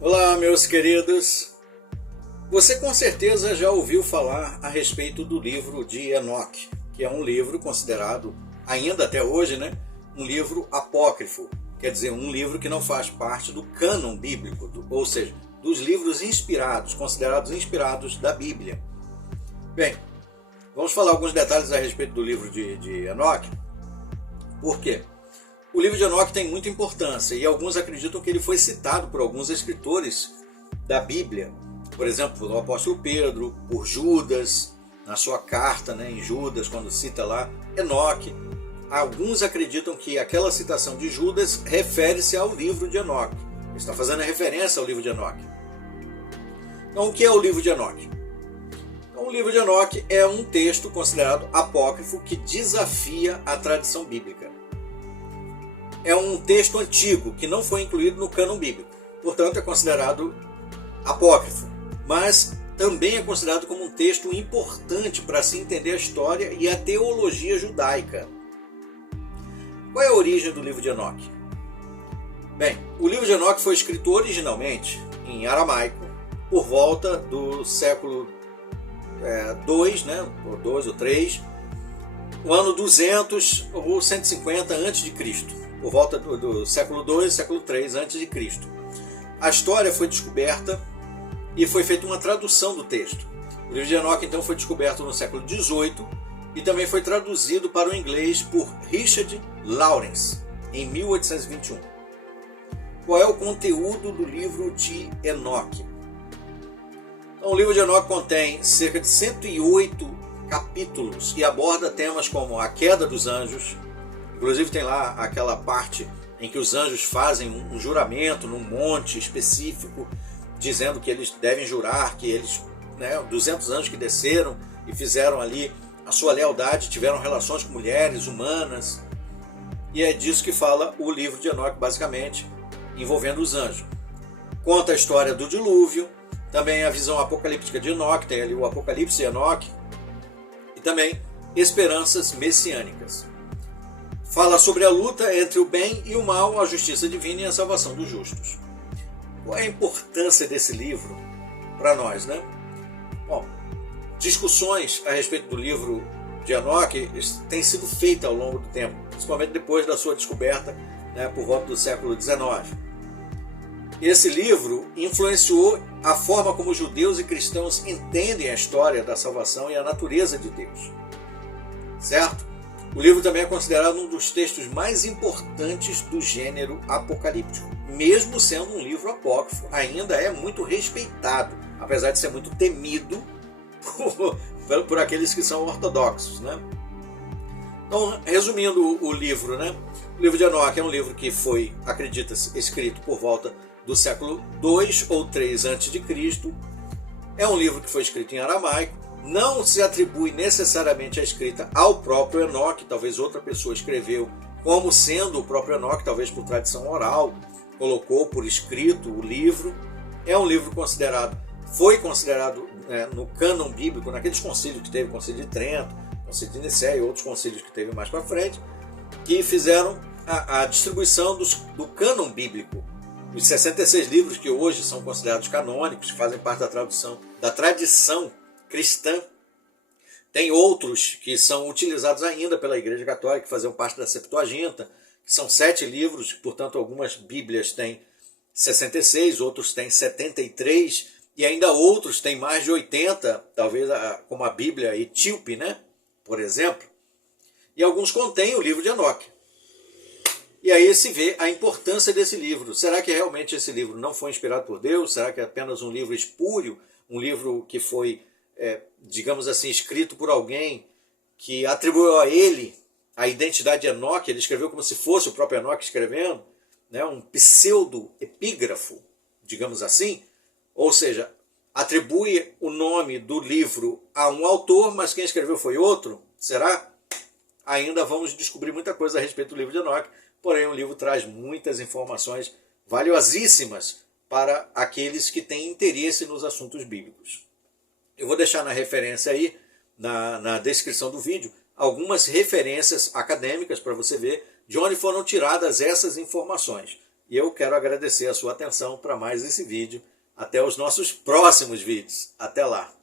Olá, meus queridos. Você com certeza já ouviu falar a respeito do livro de Enoque, que é um livro considerado, ainda até hoje, um livro apócrifo. Quer dizer, um livro que não faz parte do cânon bíblico, ou seja, dos livros inspirados, considerados inspirados da Bíblia. Bem, vamos falar alguns detalhes a respeito do livro de Enoque. Por quê? O livro de Enoque tem muita importância e alguns acreditam que ele foi citado por alguns escritores da Bíblia. Por exemplo, o apóstolo Pedro, por Judas, na sua carta, em Judas, quando cita lá Enoque. Alguns acreditam que aquela citação de Judas refere-se ao livro de Enoque. Ele está fazendo referência ao livro de Enoque. Então, o que é o livro de Enoque? Então, o livro de Enoque é um texto considerado apócrifo que desafia a tradição bíblica. É um texto antigo que não foi incluído no cânon bíblico, portanto é considerado apócrifo, mas também é considerado como um texto importante para se entender a história e a teologia judaica. Qual é a origem do livro de Enoque? Bem, o livro de Enoque foi escrito originalmente em aramaico por volta do século 2, ou 2 ou 3, o ano 200 ou 150 a.C., por volta do século 2 e século 3 a.C. A história foi descoberta e foi feita uma tradução do texto. O livro de Enoque, então, foi descoberto no século 18 e também foi traduzido para o inglês por Richard Lawrence, em 1821. Qual é o conteúdo do livro de Enoque? Então, o livro de Enoque contém cerca de 108 capítulos e aborda temas como a queda dos anjos. Inclusive tem lá aquela parte em que os anjos fazem um juramento num monte específico, dizendo que eles devem jurar, que eles, 200 anjos que desceram e fizeram ali a sua lealdade, tiveram relações com mulheres humanas. E é disso que fala o livro de Enoque, basicamente, envolvendo os anjos. Conta a história do dilúvio, também a visão apocalíptica de Enoque, tem ali o Apocalipse de Enoque, e também esperanças messiânicas. Fala sobre a luta entre o bem e o mal, a justiça divina e a salvação dos justos. Qual é a importância desse livro para nós, Bom, discussões a respeito do livro de Enoque têm sido feitas ao longo do tempo, principalmente depois da sua descoberta, por volta do século XIX. Esse livro influenciou a forma como judeus e cristãos entendem a história da salvação e a natureza de Deus. Certo? O livro também é considerado um dos textos mais importantes do gênero apocalíptico. Mesmo sendo um livro apócrifo, ainda é muito respeitado, apesar de ser muito temido por aqueles que são ortodoxos. Então, resumindo o livro, o livro de Enoque é um livro que foi, acredita-se, escrito por volta do século 2 ou 3 a.C. É um livro que foi escrito em aramaico. Não se atribui necessariamente a escrita ao próprio Enoque, talvez outra pessoa escreveu como sendo o próprio Enoque, talvez por tradição oral, colocou por escrito o livro. É um livro foi considerado no cânon bíblico, naqueles concílios que teve, o Concílio de Trento, o Concílio de Nicéia e outros concílios que teve mais para frente, que fizeram a distribuição do cânon bíblico. Os 66 livros que hoje são considerados canônicos, que fazem parte da tradição cristã. Tem outros que são utilizados ainda pela Igreja Católica, que faziam parte da Septuaginta, que são 7 livros, portanto algumas Bíblias têm 66, outros têm 73, e ainda outros têm mais de 80, talvez como a Bíblia etíope, por exemplo. E alguns contêm o livro de Enoque. E aí se vê a importância desse livro. Será que realmente esse livro não foi inspirado por Deus? Será que é apenas um livro espúrio? Um livro que foi, digamos assim, escrito por alguém que atribuiu a ele a identidade de Enoque? Ele escreveu como se fosse o próprio Enoque escrevendo, um pseudo-epígrafo, digamos assim. Ou seja, atribui o nome do livro a um autor, mas quem escreveu foi outro? Será? Ainda vamos descobrir muita coisa a respeito do livro de Enoque. Porém, o livro traz muitas informações valiosíssimas para aqueles que têm interesse nos assuntos bíblicos. Eu vou deixar na referência aí, na descrição do vídeo, algumas referências acadêmicas para você ver de onde foram tiradas essas informações. E eu quero agradecer a sua atenção para mais esse vídeo. Até os nossos próximos vídeos. Até lá!